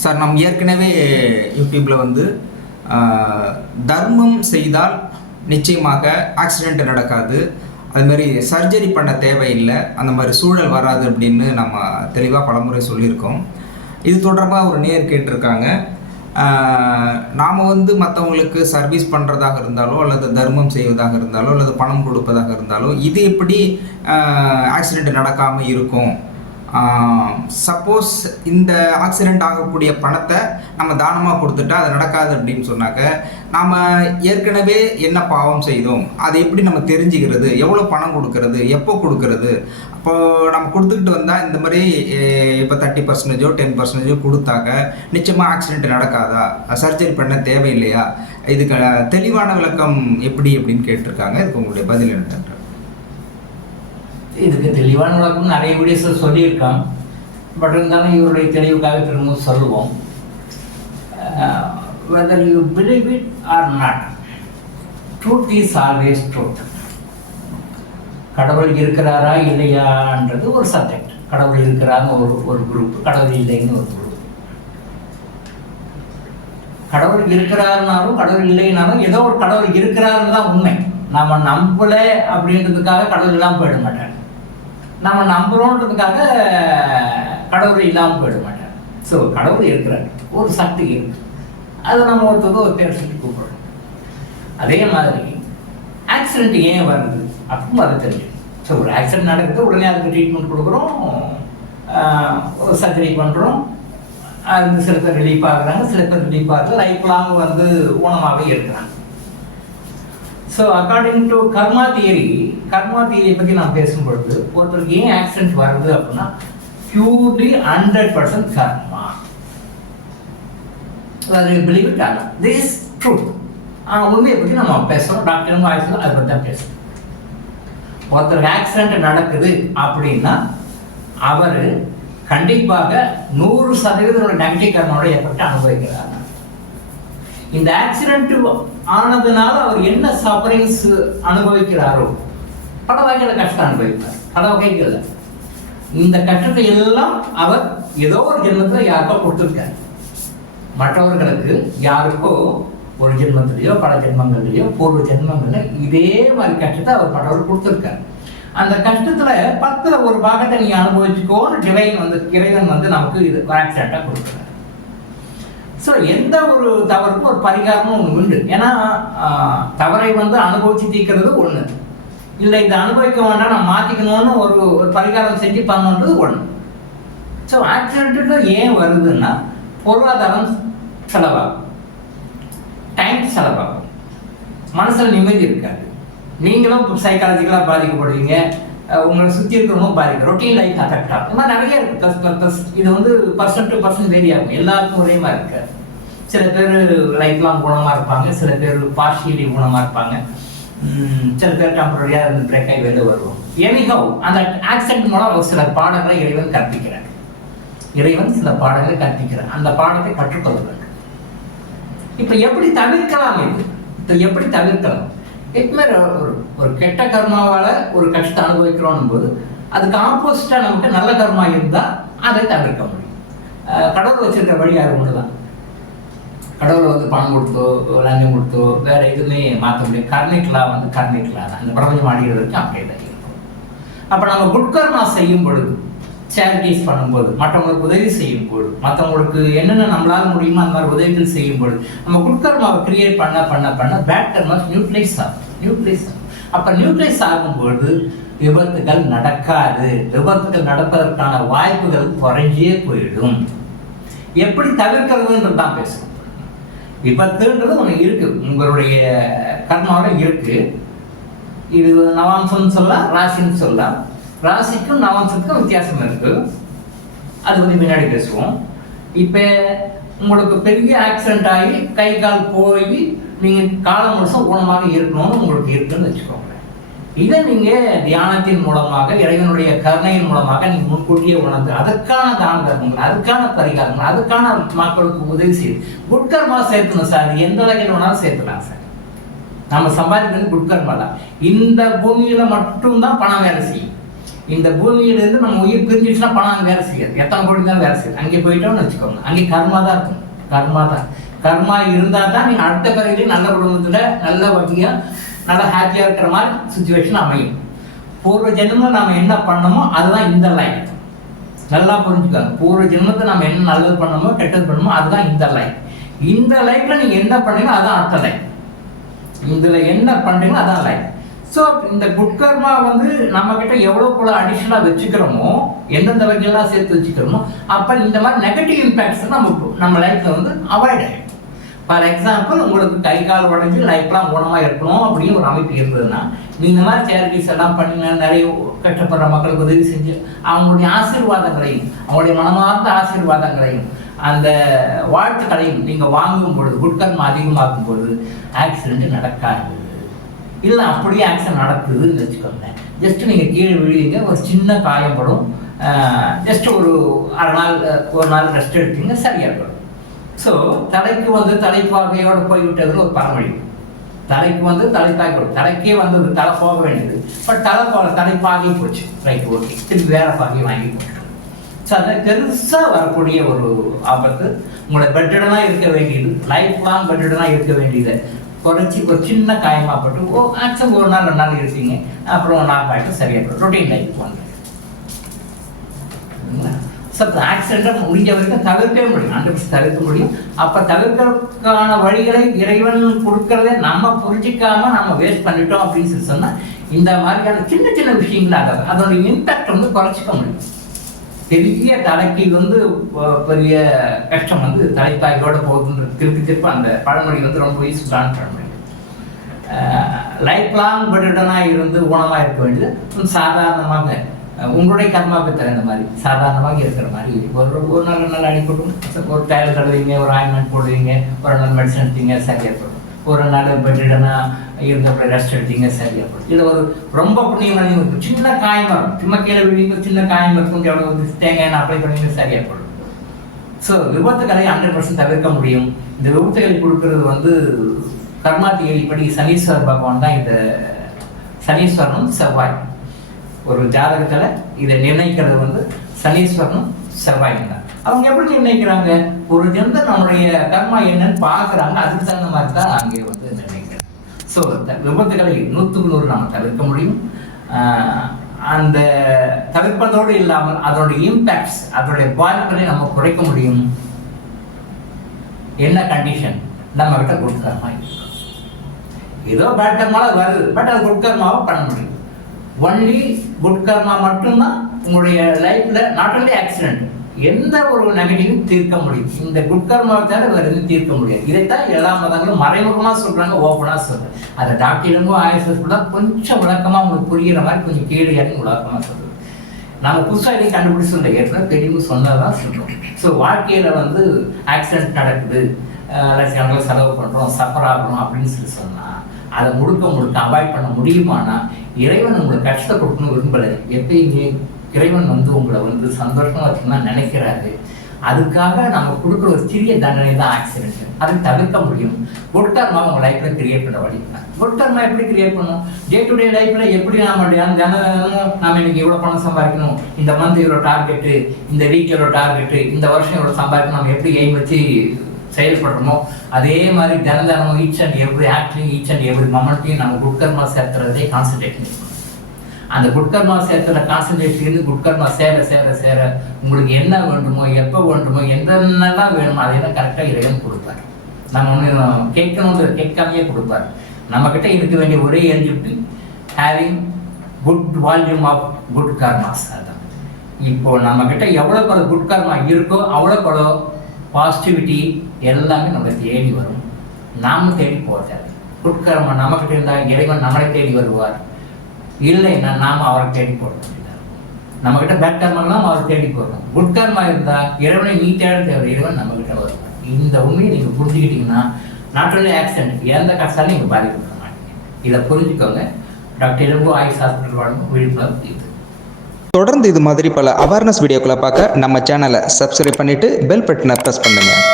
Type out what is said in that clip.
Sir, நம்ம ஏற்கனவே யூடியூப்பில் வந்து தர்மம் செய்தால் நிச்சயமாக ஆக்சிடெண்ட் நடக்காது, அதுமாதிரி சர்ஜரி பண்ண தேவையில்லை, அந்த மாதிரி சூழல் வராது அப்படின்னு நம்ம தெளிவாக பலமுறை சொல்லியிருக்கோம். இது தொடர்பாக ஒரு நேயர் கேட்டிருக்காங்க, நாம் வந்து மற்றவங்களுக்கு சர்வீஸ் பண்ணுறதாக இருந்தாலோ அல்லது தர்மம் செய்வதாக இருந்தாலோ அல்லது பணம் கொடுப்பதாக இருந்தாலோ இது எப்படி ஆக்சிடெண்ட் நடக்காமல் இருக்கும்? சப்போஸ் இந்த ஆக்சிடெண்ட் ஆகக்கூடிய பணத்தை நம்ம தானமாக கொடுத்துட்டா அது நடக்காது அப்படின்னு சொன்னாக்க, நாம் ஏற்கனவே என்ன பாவம் செய்தோம், அதை எப்படி நம்ம தெரிஞ்சுக்கிறது, எவ்வளோ பணம் கொடுக்கறது, எப்போ கொடுக்கறது? அப்போது நம்ம கொடுத்துக்கிட்டு வந்தால் இந்த மாதிரி இப்போ 30% 10% கொடுத்தாக்க நிச்சயமாக ஆக்சிடெண்ட் நடக்காதா, சர்ஜரி பண்ண தேவையில்லையா? இதுக்கு தெளிவான விளக்கம் எப்படி அப்படின்னு கேட்டிருக்காங்க. இதுக்கு உங்களுடைய பதில் என்ன? இதுக்கு தெளிவான விளக்கம் நிறைய வீடியோஸில் சொல்லியிருக்கான். பட் இருந்தாலும் இவருடைய தெளிவுக்காக திரும்பவும் சொல்லுவோம். whether you believe it or not, truth is always truth. கடவுள் இருக்கிறாரா இல்லையான்றது ஒரு சப்ஜெக்ட். கடவுள் இருக்கிறான்னு ஒரு குரூப், கடவுள் இல்லைன்னு ஒரு குரூப். கடவுள் இருக்கிறாருனாலும் கடவுள் இல்லைனாலும் ஏதோ ஒரு கடவுள் இருக்கிறாருன்னு தான் உண்மை. நம்ம நம்பல அப்படின்றதுக்காக கடவுள் இல்லாமல் போயிட மாட்டார், நம்ம நம்புறோன்றதுக்காக கடவுள் இல்லாமல் போயிட மாட்டார். ஸோ கடவுள் இருக்கிறார், ஒரு சக்தி இருக்கு, அதை நம்ம ஒருத்தருக்கு ஒரு பேர் சொல்லி கூப்பிடுறோம். அதே மாதிரி ஆக்சிடென்ட் ஏன் வருது அப்படின்னு அதை தெரியும். ஸோ ஒரு ஆக்சிடென்ட் நடக்குது, உடனே அதுக்கு ட்ரீட்மெண்ட் கொடுக்குறோம், ஒரு சர்ஜரி பண்ணுறோம், அது சில பேர் ரிலீஃப் ஆகுறாங்க, சில பேர் ரிலீஃப் ஆகுது, லைஃப் லாங் வந்து ஊனமாகவே இருக்கிறாங்க. ஸோ அக்கார்டிங் டு கர்மா தியரியை பற்றி நான் பேசும்பொழுது ஒருத்தருக்கு ஏன் ஆக்சிடென்ட் வருது அப்படின்னா பியூர்லி 100% கர்மா. அது believe it or not, this is truth. உண்மையை பற்றி நம்ம பேசுகிறோம், டாக்டரும் ஆயிடுச்சு அதை பற்றி தான் பேசுகிறோம். ஒருத்தருக்கு ஆக்சிடென்ட் நடக்குது அப்படின்னா அவர் கண்டிப்பாக 100% நெகட்டிவ் கர்மாவோட எஃபெக்ட் அனுபவிக்கிறார். இந்த ஆக்சிடென்ட் ஆனதுனால அவர் என்ன சஃபரிங்ஸ் அனுபவிக்கிறாரோ, பல வகையில் கஷ்டம் அனுபவிப்பார், பல வகைகள். இந்த கஷ்டத்தை எல்லாம் அவர் ஏதோ ஒரு ஜென்மத்தில் யாருக்கோ கொடுத்துருக்காரு. மற்றவர்களுக்கு யாருக்கோ ஒரு ஜென்மத்திலேயோ பல ஜென்மங்கள்லையோ பூர்வ ஜென்மங்களில் இதே மாதிரி கஷ்டத்தை அவர் படவர் கொடுத்துருக்காரு. அந்த கஷ்டத்தில் 10ல் ஒரு பாகத்தை நீ அனுபவிச்சுக்கோன்னு இறைவன் வந்து நமக்கு இது ஆக்சிடென்ட்டாக கொடுக்குறாரு. ஸோ எந்த ஒரு தவறுக்கும் ஒரு பரிகாரமும் ஒன்று உண்டு. ஏன்னா தவறை வந்து அனுபவிச்சு தீர்க்கிறது ஒன்று, இல்லை இதை அனுபவிக்க வேண்டாம் நான் மாற்றிக்கணும்னு ஒரு பரிகாரம் செஞ்சு பண்ணுன்றது ஒன்று. ஸோ ஆக்சிடென்ட்டு ஏன் வருதுன்னா பொருளாதாரம் செலவாகும், டைம் செலவாகும், மனசில் நிம்மதி இருக்காது, நீங்களும் சைக்காலஜிக்கலாக பாதிக்கப்படுவீங்க, உங்களை சுற்றி இருக்கிறவங்களும் பாதிக்கும், ரொட்டீன் லைஃப் அஃபெக்ட் ஆகும். இந்த மாதிரி நிறைய இருக்குது. இது வந்து பர்சன் டு பர்சன் வேரி ஆகும், எல்லாருக்கும் ஒரே மாதிரி இருக்காது. சில பேர் லைஃப் லாங் குணமாக இருப்பாங்க, சில பேர் பார்ஷியலி குணமாக இருப்பாங்க, சில பேர் டெம்பரரியாக இருந்து பிரேக் ஆகி வெளில வருவோம். எனிஹவ் அந்த ஆக்சிடென்ட் மூலம் சில பாடங்களை இறைவன் கற்பிக்கிறார். சில பாடங்களை கற்பிக்கிறார், அந்த பாடத்தை கற்றுக்கொள்ள வேண்டும். இப்போ எப்படி தவிர்க்கலாம்? எப்படி தவிர்க்கலாம்? எப்பவுமே ஒரு கெட்ட கர்மாவால் ஒரு கஷ்டத்தை அனுபவிக்கிறோம் போது அதுக்கு ஆப்போசிட்டாக நமக்கு நல்ல கர்மா இருந்தால் அதை தவிர்க்க முடியும். கடவுள் வச்சிருக்கிற வழி அது ஒன்று தான். கடவுள் வந்து பணம் கொடுத்தோ லஞ்சம் கொடுத்தோ வேறு எதுவுமே மாற்ற முடியும். கர்ணிக்கலா தான் அந்த பிரபஞ்சம் ஆடுகிறதுக்கு அப்படியே தான் இருக்கும். அப்போ நம்ம குட்கர்மா செய்யும் பொழுது, சேரிட்டிஸ் பண்ணும்போது, மற்றவங்களுக்கு உதவி செய்யும் பொழுது, மற்றவங்களுக்கு என்னென்ன நம்மளால் முடியுமோ அந்த மாதிரி உதவிகள் செய்யும் பொழுது நம்ம குட்கர்மாவை கிரியேட் பண்ண பேட் கர்மாஸ் நியூட்ரலைஸ் ஆகும். அப்போ நியூட்ரலைஸ் ஆகும்பொழுது விபத்துகள் நடக்காது, விபத்துகள் நடப்பதற்கான வாய்ப்புகள் குறைஞ்சே போயிடும். எப்படி தவிர்க்கிறதுன்றது தான் பேசணும். விபத்துன்றது ஒன்று இருக்கு, உங்களுடைய கர்மாவோட இருக்கு. இது நவாம்சம்னு சொல்லலாம், ராசின்னு சொல்லலாம். ராசிக்கும் நவாம்சத்துக்கும் வித்தியாசம் இருக்கு, அது வந்து முன்னாடி பேசுவோம். இப்போ உங்களுக்கு பெரிய ஆக்சிடென்ட் ஆகி கை கால் போய் நீங்கள் காலம் முழுசும் ஊனமாக இருக்கணும்னு உங்களுக்கு இருக்குன்னு வச்சுக்கோங்க. இதை நீங்கள் தியானத்தின் மூலமாக, இறைவனுடைய கருணையின் மூலமாக நீங்கள் முன்கூட்டியே உணர்ந்து அதுக்கான தான தர்மங்கள், அதுக்கான பரிகாரங்கள், அதுக்கான மக்களுக்கு உதவி செய்யுது. குட்கர்மா சேர்த்துணும் சார், எந்த வகையில் வேணாலும் சேர்த்துலாம் சார். நம்ம சம்பாதிக்கிறது குட்கர்மா தான். இந்த பூமியில் மட்டும்தான் பணம் வேலை செய்யும். இந்த பூமியிலேருந்து நம்ம உயிர் பிரிஞ்சிச்சுன்னா பணம் அங்கே வேலை செய்யாது, எத்தனை கோடி தான் வேலை செய்யாது. அங்கே போயிட்டோம்னு வச்சுக்கோங்க, அங்கே கர்மா தான் இருக்கும். கர்மா தான், கர்மா இருந்தால் தான் நீங்கள் அடுத்த பிறகு நல்ல குடும்பத்தில் நல்ல வகையாக நல்லா ஹாப்பியாக இருக்கிற மாதிரி சுச்சுவேஷன் அமையும். பூர்வ ஜென்மத்தில் நம்ம என்ன பண்ணமோ அதுதான் இந்த லைஃப். நல்லா புரிஞ்சுக்காங்க, பூர்வ ஜென்மத்தை நம்ம என்ன நல்லது பண்ணமோ கெட்டது பண்ணமோ அதுதான் இந்த லைஃப். இந்த லைஃப்ல நீங்கள் என்ன பண்ணீங்களோ அதுதான் அடுத்த லைஃப். இதில் என்ன பண்ணுறீங்களோ அதான் லைஃப். ஸோ இந்த குட் கர்மா வந்து நம்மக்கிட்ட எவ்வளோ கூட அடிஷ்னலாக வச்சுக்கிறோமோ, எந்தெந்த வகையெல்லாம் சேர்த்து வச்சுக்கிறோமோ, அப்போ இந்த மாதிரி நெகட்டிவ் இம்பேக்ட்ஸ் நம்ம லைஃப்பில் வந்து அவாய்ட் ஆகிடும். ஃபார் எக்ஸாம்பிள், உங்களுக்கு கை கால் உடஞ்சி லைஃப்லாம் குணமாக இருக்கணும் அப்படின்னு ஒரு அமைப்பு இருந்ததுன்னா, நீங்கள் இந்த மாதிரி சேரிட்டிஸ் எல்லாம் பண்ணி நிறைய கஷ்டப்படுற மக்களுக்கு உதவி செஞ்சு அவங்களுடைய ஆசீர்வாதங்களையும் அவங்களுடைய மனமார்ந்த ஆசீர்வாதங்களையும் அந்த வாழ்த்துக்களையும் நீங்கள் வாங்கும் பொழுது, குட் கர்மா அதிகமாகும் பொழுது ஆக்சிடென்ட் நடக்காது. இல்லை அப்படியே ஆக்சிடென்ட் நடக்குதுன்னு வச்சுக்கோங்க, ஜஸ்ட் நீங்கள் கீழே விழுவீங்க, ஒரு சின்ன காயப்படும், ஜஸ்ட் ஒரு அரை நாள் ஒரு நாள் ரெஸ்ட் எடுத்தீங்க, சரியாக போடும். ஸோ தலைக்கு வந்து தலைப்பாகையோடு போய்விட்டதுன்னு ஒரு பழமொழி. தலைக்கு வந்து தலைப்பாகி, தலைக்கே வந்தது, தலை போக வேண்டியது, பட் தலைப்பாகி போச்சு, ரைட், ஓகே, திருப்பி வேற பாகி வாங்கி போட்டோம். ஸோ அதை பெருசாக வரக்கூடிய ஒரு ஆபத்து. உங்களோட பெட்டடனாக இருக்க வேண்டியது, லைஃப் லாங் பெட்டடனாக இருக்க வேண்டியது குறைச்சி ஒரு சின்ன காயமாகப்பட்டு ஆக்சம் ஒரு நாள் 2 நாள் இருப்பீங்க, அப்புறம் நாப்பாயிட்டு சரியாக போய்டும், ரொட்டீன் லைஃப் வந்து. ஸோ ஆக்சிடென்ட்டை முடிஞ்ச வரைக்கும் தவிர்க்கவே முடியும், 100% தவிர்க்க முடியும். அப்போ தவிர்க்கிறதுக்கான வழிகளை இறைவன் கொடுக்கறத நம்ம புரிஞ்சிக்காம நம்ம வேஸ்ட் பண்ணிட்டோம் அப்படின்னு சொல்லி சொன்னால், இந்த மாதிரியான சின்ன சின்ன விஷயங்களாக அதோட இம்பாக்ட் வந்து குறைச்சிக்க முடியும். பெரிய தலைக்கு வந்து பெரிய கஷ்டம் வந்து தலைப்பாயோட போகுதுன்றது திருப்பி அந்த பழமொழி வந்து ரொம்ப யூஸ்ஃபுல்லான பழமொழி. லைஃப் லாங் பெட்டனாக இருந்து ஊனமாக இருக்க வேண்டியது சாதாரணமாக உங்களுடைய கர்மாவுக்கு தகுந்த மாதிரி சாதாரணமாக இருக்கிற மாதிரி ஒரு நாள் 2 நாள் அடிப்பட்டும், ஒரு டயல் தடவைங்க, ஒரு ஆயின்மெண்ட் போடுவீங்க, ஒரு நாள் மெடிசன் எடுத்தீங்க, சரியாக போடும், ஒரு நாள் பெட்டனா இருந்தப்போ ரெஸ்ட் எடுத்தீங்க, சரியாக போடும். இதில் ஒரு ரொம்ப புண்ணியமான இருக்கும், சின்ன காயம் வரும், சும்மா கீழே விழுவீங்க, சின்ன காயம் இருக்கும், எவ்வளோ தேங்காய் அப்ளை பண்ணுவீங்க, சரியாக போடும். ஸோ விபத்துக்களை 100% தவிர்க்க முடியும். இந்த விபத்துகளை கொடுக்கறது வந்து கர்மா தியரிப்படி சனீஸ்வரர் பகவான் தான். இந்த சனீஸ்வரனும் செவ்வாய், ஒரு ஜாதகத்தில் இதை நிர்ணயிக்கிறது வந்து சனீஸ்வரனும் செவ்வாயும் தான். அவங்க எப்படி நிர்ணயிக்கிறாங்க? ஒரு ஜென்மம் நம்முடைய கர்மா என்னன்னு பார்க்குறாங்க, அதுக்கு தகுந்த மாதிரி தான் அங்கே வந்து நிர்ணயிக்கிறாங்க. ஸோ விபத்துகளை 100க்கு 100 நம்ம தவிர்க்க முடியும். அந்த தவிர்ப்பதோடு இல்லாமல் அதோடைய இம்பேக்ட்ஸ், அதோடைய பாதிப்புகளை நம்ம குறைக்க முடியும். என்ன கண்டிஷன்? நம்ம கிட்ட குட் கர்மா இருக்கும். ஏதோ பேட் கர்மாவில் வருது, பட் அது குட் கர்மாவை பண்ண முடியும். ஒன்லி குட் கர்மா மட்டும்தான் உங்களுடைய லைஃப்பில் நாட் ஒன்லி ஆக்சிடென்ட், எந்த ஒரு நெகட்டிவும் தீர்க்க முடியும். இந்த குட் கர்மாவை தவிர வேறு எதுவும் தீர்க்க முடியாது. இதைத்தான் எல்லா மதங்களும் மறைமுகமாக சொல்கிறாங்க, ஓப்பனாக சொல்கிறேன். அதை டாக்டருக்கும் ஆயுஷ் கொஞ்சம் விளக்கமாக உங்களுக்கு புரிகிற மாதிரி கொஞ்சம் கீழே இறங்கி விளக்கமாக சொல்லுது. நம்ம புதுசாக இதை கண்டுபிடிச்சு சொல்ல, ஏற்கனவே பெரியவங்க சொன்னதான் சொல்கிறோம். ஸோ வாழ்க்கையில் வந்து ஆக்சிடென்ட் நடக்குது, லட்சக்கணக்கில் செலவு பண்ணுறோம், சஃபர் ஆகிறோம் அப்படின்னு சொல்லி சொன்னால் அதை முழுக்க அவாய்ட் பண்ண முடியுமானா, இறைவன் உங்களுக்கு கஷ்டத்தை கொடுக்கணும் விரும்பலை. எப்பயுமே இறைவன் வந்து உங்களை வந்து சந்தோஷமாக வச்சுக்கணும்னு நினைக்கிறாரு. அதுக்காக நம்ம கொடுக்குற ஒரு சிறிய தண்டனை தான் ஆக்சிடென்ட். அதை தவிர்க்க முடியும். குட் கர்மா உங்கள் லைஃப்பில் கிரியேட் பண்ண வழி. குட் கர்மா எப்படி கிரியேட் பண்ணணும்? டே டு டே லைஃப்பில் எப்படி நம்ம தினமும் நம்ம இன்னைக்கு இவ்வளோ பணம் சம்பாதிக்கணும், இந்த மந்த் இவ்வளோ டார்கெட்டு, இந்த வீக் இவ்வளோ டார்கெட்டு, இந்த வருஷம் இவ்வளோ சம்பாதிக்கணும், நம்ம எப்படி எய்ம் வச்சு செயல்படுறோமோ அதே மாதிரி தினமும் each and every acting, each and every மொமெண்ட்டையும் நம்ம குட் கர்மா சேர்த்துறதே கான்சன்ட்ரேட் பண்ணணும். அந்த குட் கர்மா சேர்த்துல கான்சன்ட்ரேட் இருந்து குட் கர்மா சேர உங்களுக்கு என்ன வேண்டுமோ, எப்போ வேண்டுமோ, என்னென்னலாம் வேணுமோ அதையெல்லாம் கரெக்டாக இறைவன் கொடுப்பார். நம்ம ஒன்று கேட்கணுன்றது கேட்காமையே கொடுப்பார். நம்மக்கிட்ட இருக்க வேண்டிய ஒரே eligibility having good volume of good karmas. அதுதான் இப்போ நம்மக்கிட்ட எவ்வளோ குட் கர்மா இருக்கோ அவ்வளோ பாசிட்டிவிட்டி எல்லாமே நம்ம தேடி வரும். நாம தேடி போகிறது குட் கர்மா நம்மக்கிட்ட இருந்தால் இறைவன் நம்மளை தேடி வருவார். இல்லைன்னா நாம் அவரை தேடி போடுறோம். நம்மக்கிட்ட பேட் கர்மாலாம் அவர் தேடி போடுறோம். குட் கர்மா இருந்தால் இறைவனை நீ தேட தேவை, இறைவன் நம்மக்கிட்ட வரும். இந்த உண்மையை நீங்கள் புரிஞ்சுக்கிட்டீங்கன்னா நாட் ஒன்லி ஆக்சிடென்ட், எந்த கஷ்டத்தாலும் நீங்கள் பாதிக்கப்பட மாட்டீங்க. இதை புரிஞ்சுக்கோங்க. டாக்டர் இளங்கோ ஆயுஷ் ஹாஸ்பிட்டல் வாழ்க்கை விழிப்புணர்வு இது. தொடர்ந்து இது மாதிரி பல அவேர்னஸ் வீடியோக்களை பார்க்க நம்ம சேனலை சப்ஸ்கிரைப் பண்ணிவிட்டு பெல் பட்டனை ப்ரெஸ் பண்ணுங்கள்.